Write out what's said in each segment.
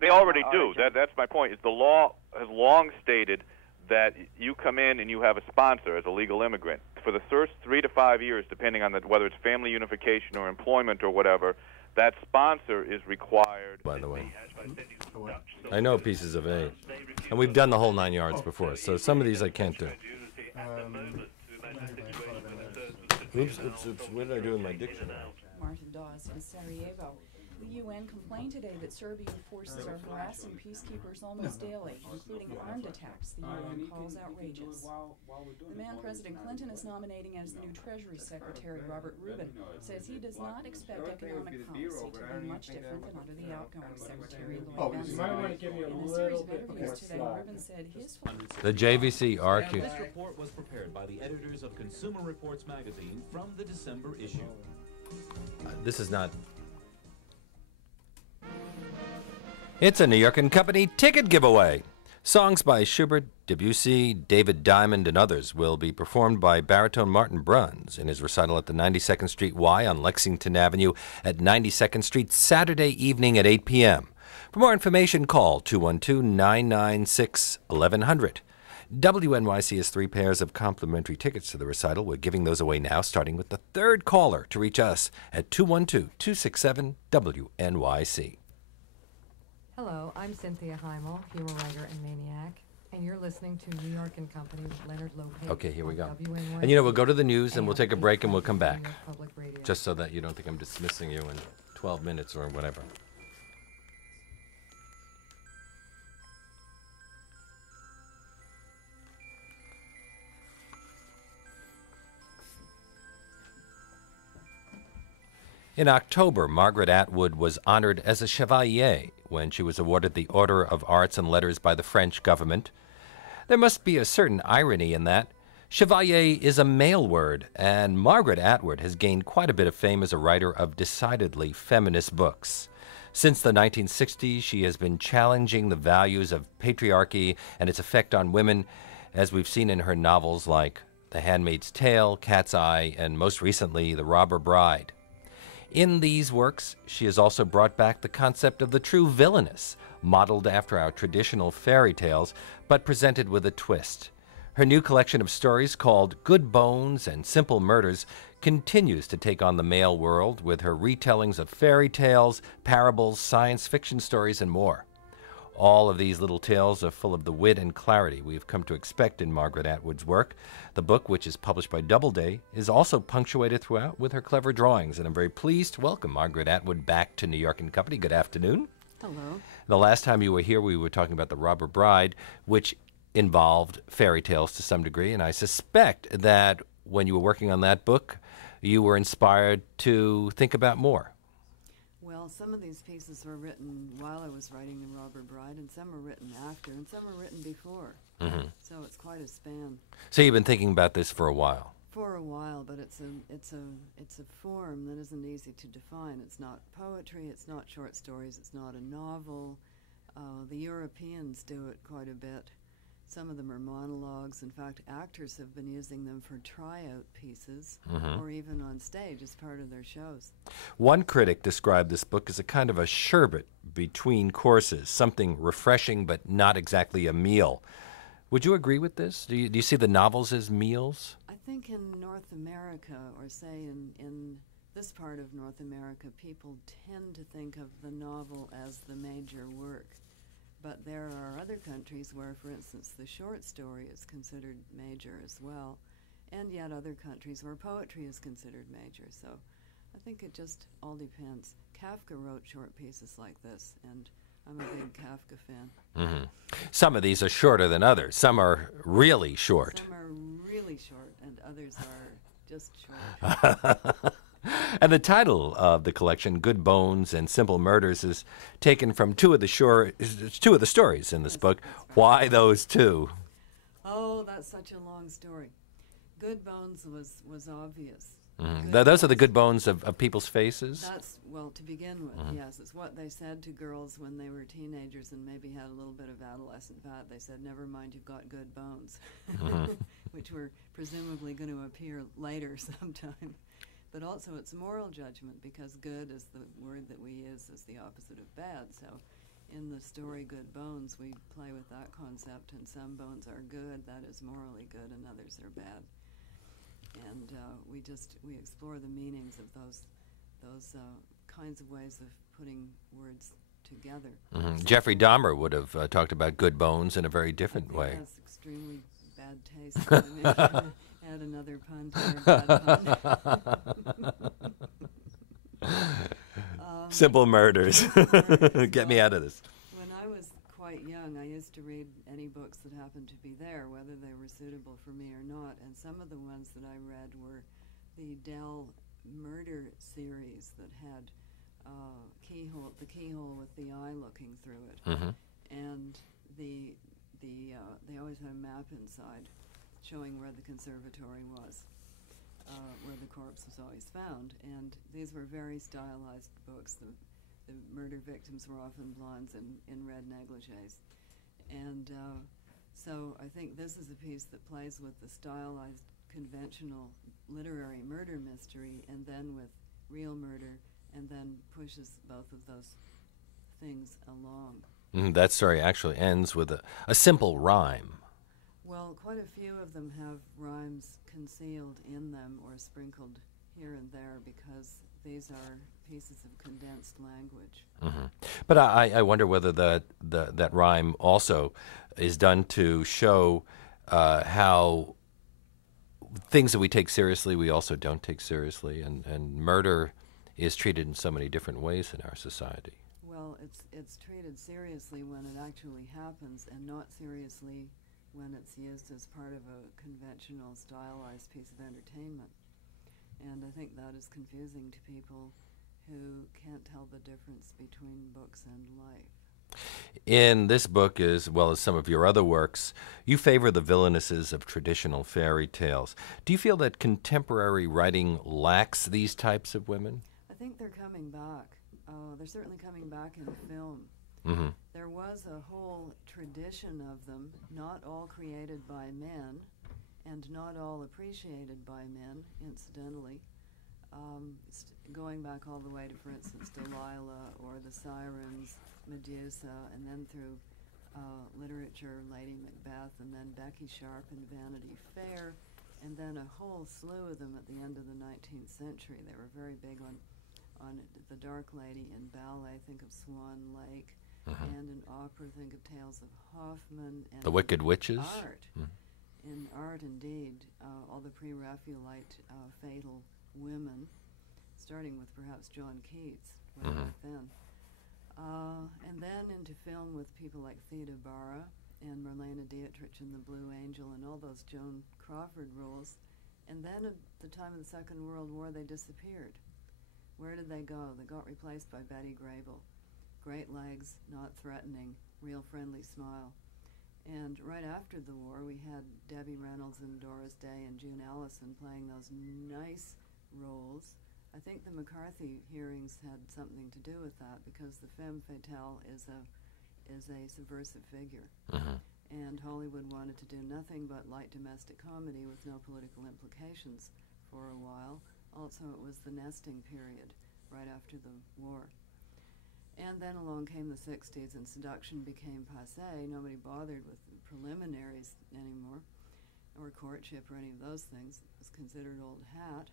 They already do. That's my point. Is the law has long stated that you come in and you have a sponsor as a legal immigrant. For the first 3 to 5 years, depending on whether it's family unification or employment or whatever, that sponsor is required. By the way, I know pieces of A, and we've done the whole 9 yards before, so some of these I can't do. Oops, what did I do in my dictionary? Martin Dawes in Sarajevo. The UN complained today that Serbian forces are harassing peacekeepers almost daily, including armed attacks the UN calls outrageous. The man President Clinton is nominating as the new Treasury Secretary, Robert Rubin, says he does not expect economic policy to be much different than under the outgoing Secretary, Lloyd Bentsen. In a series of interviews today, Rubin said his... The JVC RQ. This report was prepared by the editors of Consumer Reports magazine from the December issue. This is not... It's a New York & Company ticket giveaway. Songs by Schubert, Debussy, David Diamond, and others will be performed by baritone Martin Bruns in his recital at the 92nd Street Y on Lexington Avenue at 92nd Street Saturday evening at 8 p.m. For more information, call 212-996-1100. WNYC has 3 pairs of complimentary tickets to the recital. We're giving those away now, starting with the third caller to reach us at 212-267-WNYC. Hello, I'm Cynthia Heimel, humor writer and maniac, and you're listening to New York & Company with Leonard Lopez. Okay, here we go. WNYC. And we'll go to the news and we'll take a break and we'll come back. Public Radio. Just so that you don't think I'm dismissing you in 12 minutes or whatever. In October, Margaret Atwood was honored as a Chevalier when she was awarded the Order of Arts and Letters by the French government. There must be a certain irony in that. Chevalier is a male word, and Margaret Atwood has gained quite a bit of fame as a writer of decidedly feminist books. Since the 1960s, she has been challenging the values of patriarchy and its effect on women, as we've seen in her novels like The Handmaid's Tale, Cat's Eye, and most recently, The Robber Bride. In these works, she has also brought back the concept of the true villainess, modeled after our traditional fairy tales, but presented with a twist. Her new collection of stories, called Good Bones and Simple Murders, continues to take on the male world with her retellings of fairy tales, parables, science fiction stories, and more. All of these little tales are full of the wit and clarity we've come to expect in Margaret Atwood's work. The book, which is published by Doubleday, is also punctuated throughout with her clever drawings, and I'm very pleased to welcome Margaret Atwood back to New York & Company. Good afternoon. Hello. The last time you were here, we were talking about The Robber Bride, which involved fairy tales to some degree, and I suspect that when you were working on that book, you were inspired to think about more. Well, some of these pieces were written while I was writing The Robber Bride, and some were written after, and some were written before. Mm-hmm. So it's quite a span. So you've been thinking about this for a while. For a while, but it's a form that isn't easy to define. It's not poetry, it's not short stories, it's not a novel. The Europeans do it quite a bit. Some of them are monologues. In fact, actors have been using them for tryout pieces, or even on stage as part of their shows. One critic described this book as a kind of a sherbet between courses, something refreshing but not exactly a meal. Would you agree with this? Do you see the novels as meals? I think in North America, or say in this part of North America, people tend to think of the novel as the major work. But there are other countries where, for instance, the short story is considered major as well, and yet other countries where poetry is considered major. So I think it just all depends. Kafka wrote short pieces like this, and I'm a big Kafka fan. Mm-hmm. Some of these are shorter than others. Some are really short. Some are really short, and others are just short. And the title of the collection, Good Bones and Simple Murders, is taken from two of the stories in this book. Why those two? Oh, that's such a long story. Good Bones was obvious. Mm-hmm. Those are the good bones of people's faces? That's, well, to begin with, yes. It's what they said to girls when they were teenagers and maybe had a little bit of adolescent fat. They said, never mind, you've got good bones, which were presumably going to appear later sometime. But also it's moral judgment, because good is the word that we use as the opposite of bad. So in the story Good Bones, we play with that concept, and some bones are good, that is morally good, and others are bad. And we explore the meanings of those kinds of ways of putting words together. Jeffrey Dahmer would have talked about good bones in a very different way. That's extremely bad taste. I mean, add another pun to your bad pun. Simple murders. Get me out of this. When I was quite young, I used to read any books that happened to be there, whether they were suitable for me or not. And some of the ones that I read were the Dell murder series that had the keyhole with the eye looking through it, and they always had a map inside showing where the conservatory was, where the corpse was always found. And these were very stylized books. The murder victims were often blondes in red negligees. And so I think this is a piece that plays with the stylized, conventional literary murder mystery, and then with real murder, and then pushes both of those things along. That story actually ends with a simple rhyme. Well, quite a few of them have rhymes concealed in them or sprinkled here and there, because these are pieces of condensed language. But I wonder whether that rhyme also is done to show how things that we take seriously we also don't take seriously, and murder is treated in so many different ways in our society. Well, it's treated seriously when it actually happens, and not seriously when it's used as part of a conventional, stylized piece of entertainment. And I think that is confusing to people who can't tell the difference between books and life. In this book, as well as some of your other works, you favor the villainesses of traditional fairy tales. Do you feel that contemporary writing lacks these types of women? I think they're coming back. They're certainly coming back in film. There was a whole tradition of them, not all created by men, and not all appreciated by men, incidentally. Going back all the way to, for instance, Delilah or the Sirens, Medusa, and then through literature, Lady Macbeth, and then Becky Sharp and Vanity Fair, and then a whole slew of them at the end of the 19th century. They were very big on the Dark Lady in ballet, think of Swan Lake, and in opera, think of Tales of Hoffmann. And The Wicked Witches? Art. In art, indeed, all the pre-Raphaelite fatal women, starting with perhaps John Keats, way back then. And then into film with people like Theda Bara and Marlene Dietrich in The Blue Angel and all those Joan Crawford roles. And then at the time of the Second World War, they disappeared. Where did they go? They got replaced by Betty Grable. Great legs, not threatening, real friendly smile. And right after the war, we had Debbie Reynolds and Doris Day and June Allison playing those nice roles. I think the McCarthy hearings had something to do with that, because the femme fatale is a subversive figure. And Hollywood wanted to do nothing but light domestic comedy with no political implications for a while. Also, it was the nesting period right after the war. And then along came the 60s, and seduction became passé. Nobody bothered with the preliminaries anymore, or courtship, or any of those things. It was considered old hat.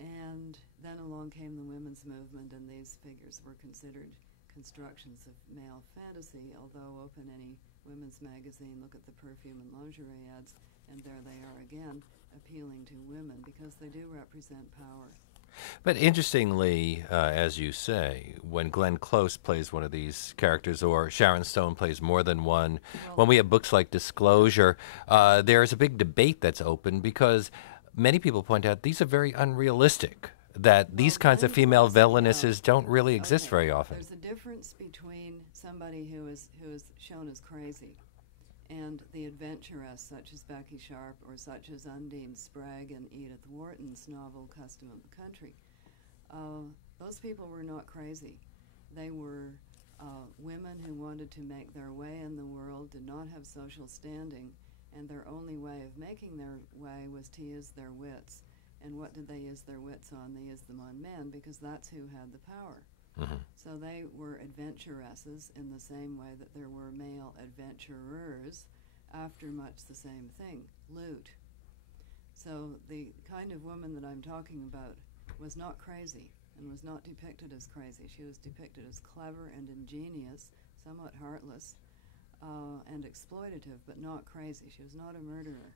And then along came the women's movement, and these figures were considered constructions of male fantasy, although open any women's magazine, look at the perfume and lingerie ads, and there they are again, appealing to women, because they do represent power. But interestingly, as you say, when Glenn Close plays one of these characters, or Sharon Stone plays more than one, when we have books like Disclosure, there is a big debate that's open, because many people point out these are very unrealistic, that these kinds of female villainesses don't really exist very often. There's a difference between somebody who is shown as crazy and the adventuress, such as Becky Sharp or such as Undine Sprague in Edith Wharton's novel Custom of the Country. Those people were not crazy. They were women who wanted to make their way in the world, did not have social standing, and their only way of making their way was to use their wits. And what did they use their wits on? They used them on men, because that's who had the power. So they were adventuresses in the same way that there were male adventurers after much the same thing, loot. So the kind of woman that I'm talking about was not crazy and was not depicted as crazy. She was depicted as clever and ingenious, somewhat heartless, and exploitative, but not crazy. She was not a murderer.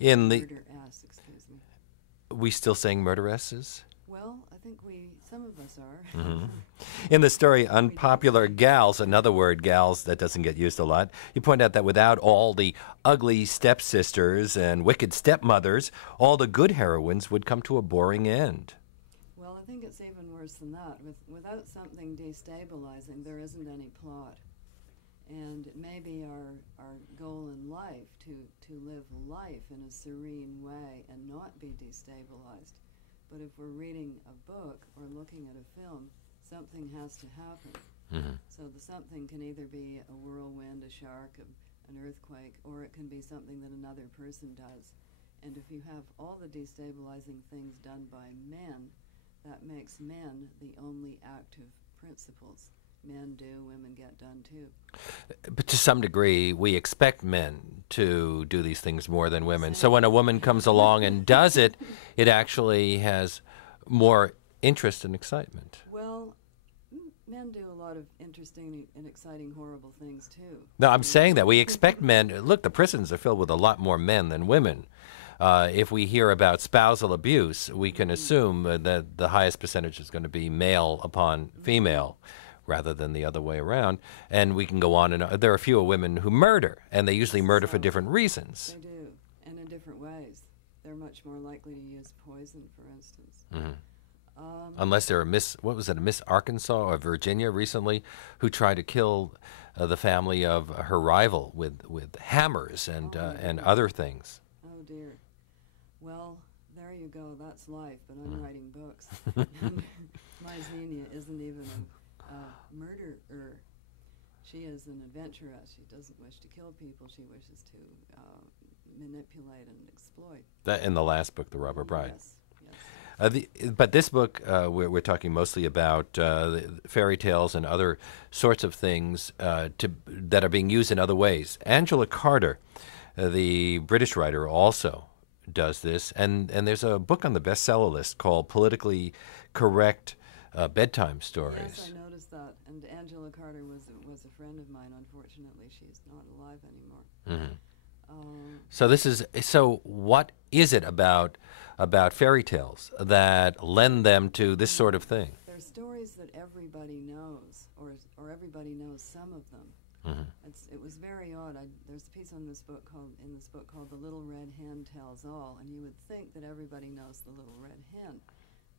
Murderess, excuse me. We still saying murderesses? Well, I think some of us are. In the story Unpopular Gals, another word, gals, that doesn't get used a lot, you point out that without all the ugly stepsisters and wicked stepmothers, all the good heroines would come to a boring end. Well, I think it's even worse than that. Without something destabilizing, there isn't any plot. And it may be our goal in life to live life in a serene way and not be destabilized. But if we're reading a book or looking at a film, something has to happen. So the something can either be a whirlwind, a shark, an earthquake, or it can be something that another person does. And if you have all the destabilizing things done by men, that makes men the only active principles. Men do, women get done too. But to some degree, we expect men to do these things more than women. So when a woman comes along and does it, it actually has more interest and excitement. Well, men do a lot of interesting and exciting, horrible things too. No, I'm saying that we expect men. Look, the prisons are filled with a lot more men than women. If we hear about spousal abuse, we can assume that the highest percentage is going to be male upon female, rather than the other way around. And we can go on, and there are fewer women who murder, and they usually murder for different reasons. They do, and in different ways. They're much more likely to use poison, for instance. Unless they're a Miss Arkansas or Virginia recently, who tried to kill the family of her rival with hammers and other things. Oh, dear. Well, there you go. That's life, but I'm writing books. And my Xenia isn't even a murderer. She is an adventuress. She doesn't wish to kill people. She wishes to manipulate and exploit. That in the last book, The Robber Bride. Yes. But this book, we're talking mostly about fairy tales and other sorts of things that are being used in other ways. Angela Carter, the British writer, also does this. And there's a book on the bestseller list called Politically Correct Bedtime Stories. Yes, I noticed that. And Angela Carter was a friend of mine. Unfortunately, she's not alive anymore. So what is it about fairy tales that lend them to this sort of thing? They're stories that everybody knows, or everybody knows some of them. It was very odd. There's a piece in this book called "The Little Red Hen Tells All," and you would think that everybody knows the Little Red Hen.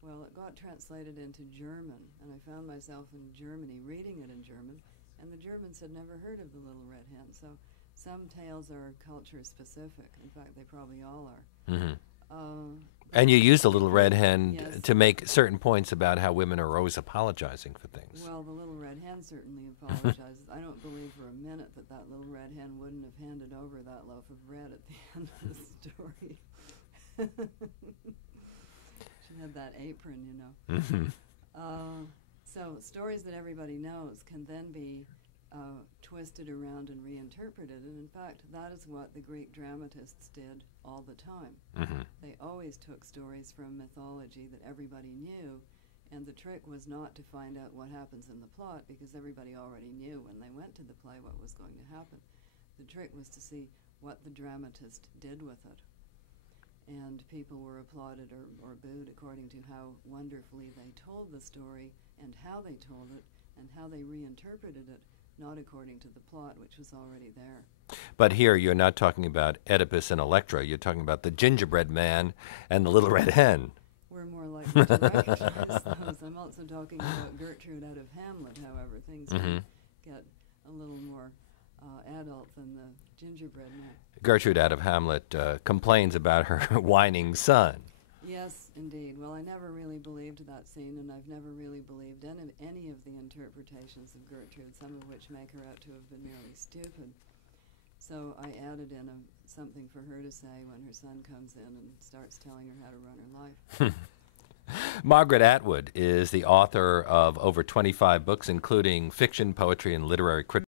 Well, it got translated into German, and I found myself in Germany reading it in German, and the Germans had never heard of the Little Red Hen. So some tales are culture specific. In fact, they probably all are. And you use the Little Red Hen Yes. to make certain points about how women are always apologizing for things. Well, the Little Red Hen certainly apologizes. I don't believe for a minute that Little Red Hen wouldn't have handed over that loaf of bread at the end of the story. She had that apron, you know. So stories that everybody knows can then be twisted around and reinterpreted. And in fact, that is what the Greek dramatists did all the time. They always took stories from mythology that everybody knew, and the trick was not to find out what happens in the plot, because everybody already knew when they went to the play what was going to happen. The trick was to see what the dramatist did with it. And people were applauded or booed according to how wonderfully they told the story and how they told it and how they reinterpreted it, not according to the plot, which was already there. But here you're not talking about Oedipus and Electra. You're talking about the gingerbread man and the Little Red Hen. We're more likely to recognize those. I'm also talking about Gertrude out of Hamlet, however. Things can get a little more adult than the gingerbread man. Gertrude out of Hamlet complains about her whining son. Yes, indeed. Well, I never really believed that scene, and I've never really believed any of the interpretations of Gertrude, some of which make her out to have been merely stupid. So I added in something for her to say when her son comes in and starts telling her how to run her life. Margaret Atwood is the author of over 25 books, including fiction, poetry, and literary criticism.